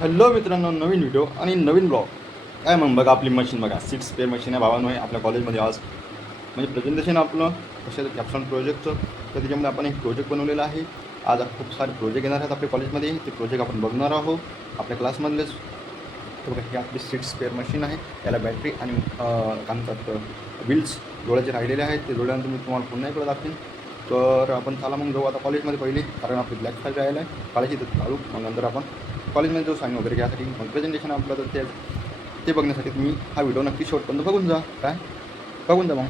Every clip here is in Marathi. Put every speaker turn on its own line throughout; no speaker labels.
हॅलो मित्रांनो नवीन व्हिडिओ आणि नवीन ब्लॉग काय मग बघा आपली मशीन बघा. सिक्स स्पेअर मशीन आहे भावानो आहे आपल्या कॉलेजमध्ये आज. म्हणजे प्रेझेंटेशन आपलं कशाचं कॅप्शन प्रोजेक्टचं तर त्याच्यामध्ये आपण एक प्रोजेक्ट बनवलेला आहे. आज खूप सारे प्रोजेक्ट येणार आहेत आपल्या कॉलेजमध्ये ते प्रोजेक्ट आपण बघणार आहोत आपल्या क्लासमधलेच तर बघा ही आपली सिक्स स्पेअर मशीन आहे. याला बॅटरी आणि काय म्हणतात व्हील्स डोळ्याचे राहिलेले आहेत. ते डोळ्यानंतर मी तुम्हाला पुन्हा इकडे दाखवेन. तर आपण चला मग जाऊ आता कॉलेजमध्ये पहिले. कारण आपली ब्लॅक फाईल राहिला आहे कॉलेज इथं चालू मग नंतर आपण कॉलेजमध्ये जो साईन वगैरे घ्यासाठी मग प्रेझेंटेशन आपलं तर ते ते बघण्यासाठी तुम्ही हा व्हिडिओ नक्की शॉर्टपर्यंत बघून जा. काय? बघून जा मग.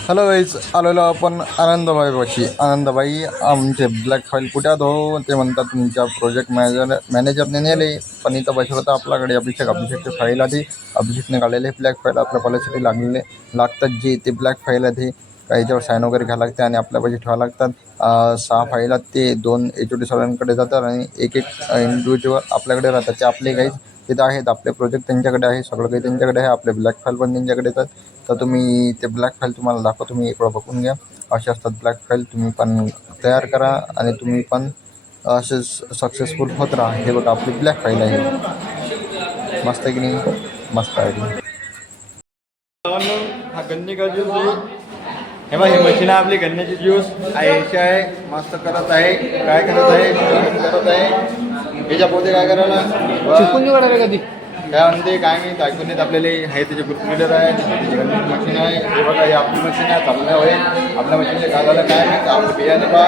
हॅलो वेज आलेलो आपण आनंदबाईपाशी आनंदबाई आमचे ब्लॅक फाईल कुठ्यात हो? ते म्हणतात तुमच्या प्रोजेक्ट मॅनेजर मॅनेजरने नेले. पण इथं बसलं तर आपल्याकडे अभिषेक अभिषेकची फाईल आधी. अभिषेकने काढलेले ब्लॅक फाईल आपल्या कॉलेजसाठी लागलेले लागतात. जे ते ब्लॅक फाईल आहे ते काही याच्यावर साईन वगैरे घ्यावं लागते आणि आपल्यापाशी ठेवावं लागतात. सहा फाईल आहेत ते दोन एच ओ डी सरांकडे जातात आणि एक एक इंडिव्हिज्युअल आपल्याकडे राहतात. ते आपले काही तिथं आहेत. आपले प्रोजेक्ट त्यांच्याकडे आहे. सगळं काही त्यांच्याकडे आहे. आपले ब्लॅक फाईल पण त्यांच्याकडे येतात. तर तुम्ही ते ब्लॅक फाईल तुम्हाला दाखवा तुम्ही एक वेळा बघून घ्या. असे असतात ब्लॅक फाईल तुम्ही पण तयार करा आणि तुम्ही पण असे सक्सेसफुल होत राहा. हे बघा आपली ब्लॅक फाईल आहे. मस्त आहे की नाही? मस्त आहे. हा गन्ने ज्यूस हे बघा ही मशीन आहे आपली गन्न्याची ज्यूस आयशी आहे मस्त करत आहे. काय करत आहे? करत आहे? याच्या पोते काय करायला
कधी?
काय म्हणते काय नाही ऐकून येत आपल्याला. हे त्याचे ग्रुप लिडर आहे त्याची गणपती मशीन आहे. हे बघा हे आपली मशीन आहे चाललं होय आपल्या मशीनचे काय झालं काय नाही. आपलं बियाणे पहा.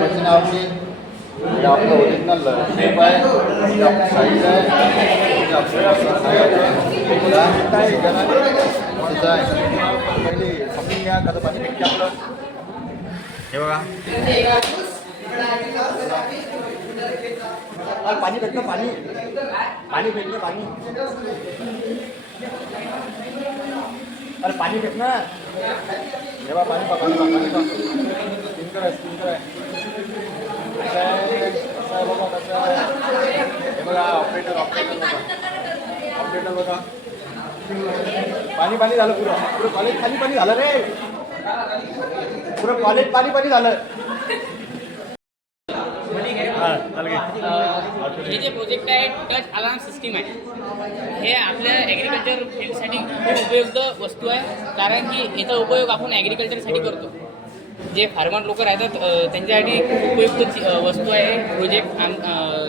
मशीन आहे आपली. हे आपलं ओरिजिनल शेप आहे. आपली साईज आहे. आपलं आहे. बघा, ठीक आहे ना? मस्त आहे. पहिले समजून घ्या कसं पाणी भेटते आपलं. हे बघा. अरे पाणी भेटलं पाणी. पाणी भेटलं पाणी. अरे पाणी भेट ना जेव्हा पाणी पा पाणी स्पिंकर आहे स्पिंकर आहे. कसं आहे आहे बघा कसं आहे हे बघा ऑपरेटर ऑपरेटर बघा. ऑपरेटर बघा. पाणी पाणी झालं पुरं. पुरं कॉलेज खाली पाणी झालं रे. पुरं कॉलेज पाणी पाणी झालं.
हे जे प्रोजेक्ट आहे टच अलार्म सिस्टीम आहे. हे आपल्या ॲग्रिकल्चर फील्डसाठी खूप उपयुक्त वस्तू आहे. कारण की याचा उपयोग आपण ॲग्रिकल्चरसाठी करतो. जे फार्मर लोक राहतात त्यांच्यासाठी खूप उपयुक्त वस्तू आहे. प्रोजेक्ट आम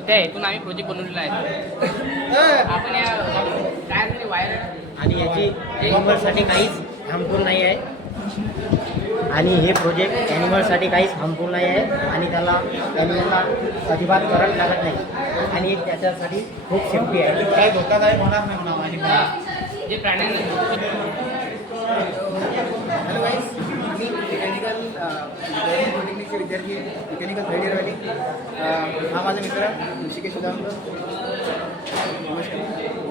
त्या हेतून आम्ही प्रोजेक्ट बनवलेला आहे. आपण या काय म्हणजे वायर
आणि याची ॲनिमलसाठी काहीच हार्मफुल नाही आहे. आणि हे प्रोजेक्ट ॲनिमलसाठी काहीच हार्मफुल नाही आहे. आणि त्याला ॲनिमलला अजिबात करंट लागत नाही. आणि त्याच्यासाठी खूप सेफ्टी आहे.
काय धोकादायक होणार नाही म्हणा आणि
जे प्राण्यांना
मेकॅनिकल विद्यार्थी मेकॅनिकल थर्ड इयरवाली अं, हा माझा मित्र ऋषिकेश सुधाकर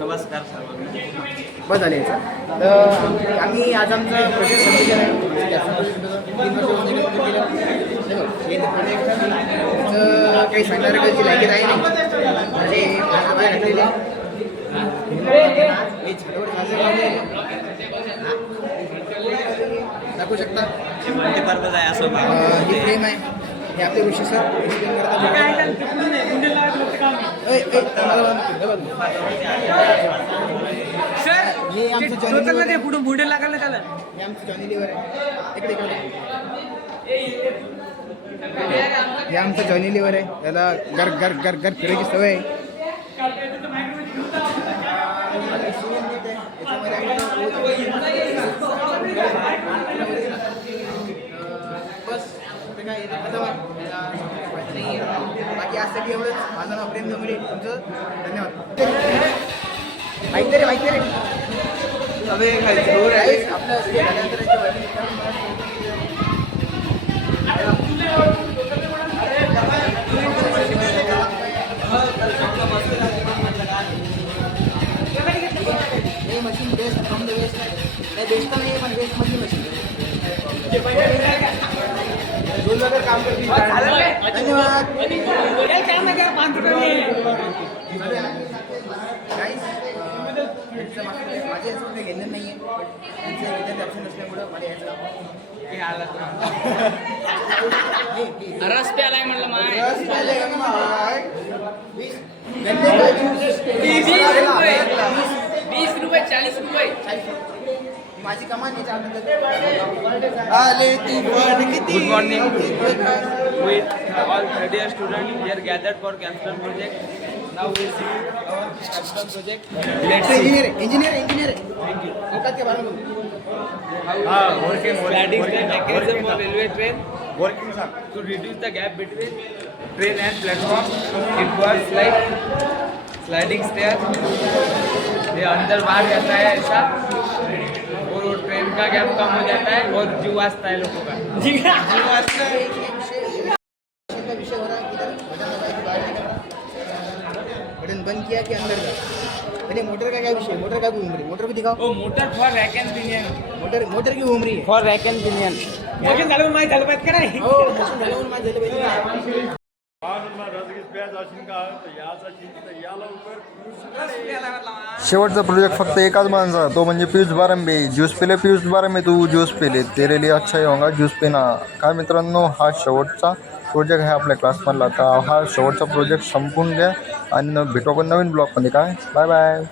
नमस्कार सर्वांना.
बस झाले. याचं तर आम- आम्ही आज आमचा प्रोजेक्ट सबमिट केला. काही सांगणाऱ्याची लायकीत आहे नाही. दाखवू शकता? अं, ही फ्रेम आहे. हे आपले ऋषी सर एक्सप्लेन करतात ऐ, ऐ, मला बघ, हे आमचं जॉनी लिव्हर आहे.
पुढे बुडे लागायला त्याला.
हे आमचं जॉनी लिव्हर आहे. इकडे इकडे. हे आमचं जॉनी लिव्हर आहे. त्याला गर गर गर गर फिरायची सवय आहे. याच्यामध्ये आपण- बस ते काय. बाकी आजसाठी एवढंच. माझं नाव प्रेम जमले तुमचं? धन्यवाद. माहिती रे माहिती रे. आहे. आपलं हे machine best from the waste नाही बेस्ट नाही पण वेस्ट मधली मशीन माझ्या याचं काही घेणं नाही आहे त्यांचं विद्यार्थी ऑप्शन असल्यामुळं मला यायचं
रस प्यालाय म्हणलं माय.
रस?
वीस. रुपये. वीस रुपये. चाळीस रुपये.
माझी कमान आले ती किती
Good morning. with all third year students we are gathered for capstone project now we see our capstone project let's see
engineer engineer engineer औकात के बारे में बोलो.
sliding stand mechanism of railway train working to reduce the gap between train and platform it works like sliding stair ये अंदर बाहर जाता है ऐसा का गैप कम हो जाता है और जीव वाचता है लोगों का। जीव वाचता है।
का विषय हो। रहा है किधर बटन कि बंद किया कि अंदर गया अरे मोटर का क्या विषय मोटर का घूम रही मोटर भी दिखाओ।
वो motor for rack pinion
motor motor की घूम रही है?
For rack and pinion motion झालं माहिती झालं पाहिजे का नाही
हो मोशन झालं म्हणून माझं झालं पाहिजे
शेवटचा प्रोजेक्ट फक्त एकाच माणसा. तो म्हणजे पियुष बारंबे. ज्यूस पिले पियुष बारंबे तू ज्यूस पिले. तेरे लिए अच्छा ही होगा ज्यूस पिना. काय मित्रांनो हा शेवटचा प्रोजेक्ट आहे आपल्या क्लासमधला तर हा शेवटचा प्रोजेक्ट संपून घ्या आणि भेटू आपण नवीन ब्लॉगमध्ये काय? Bye bye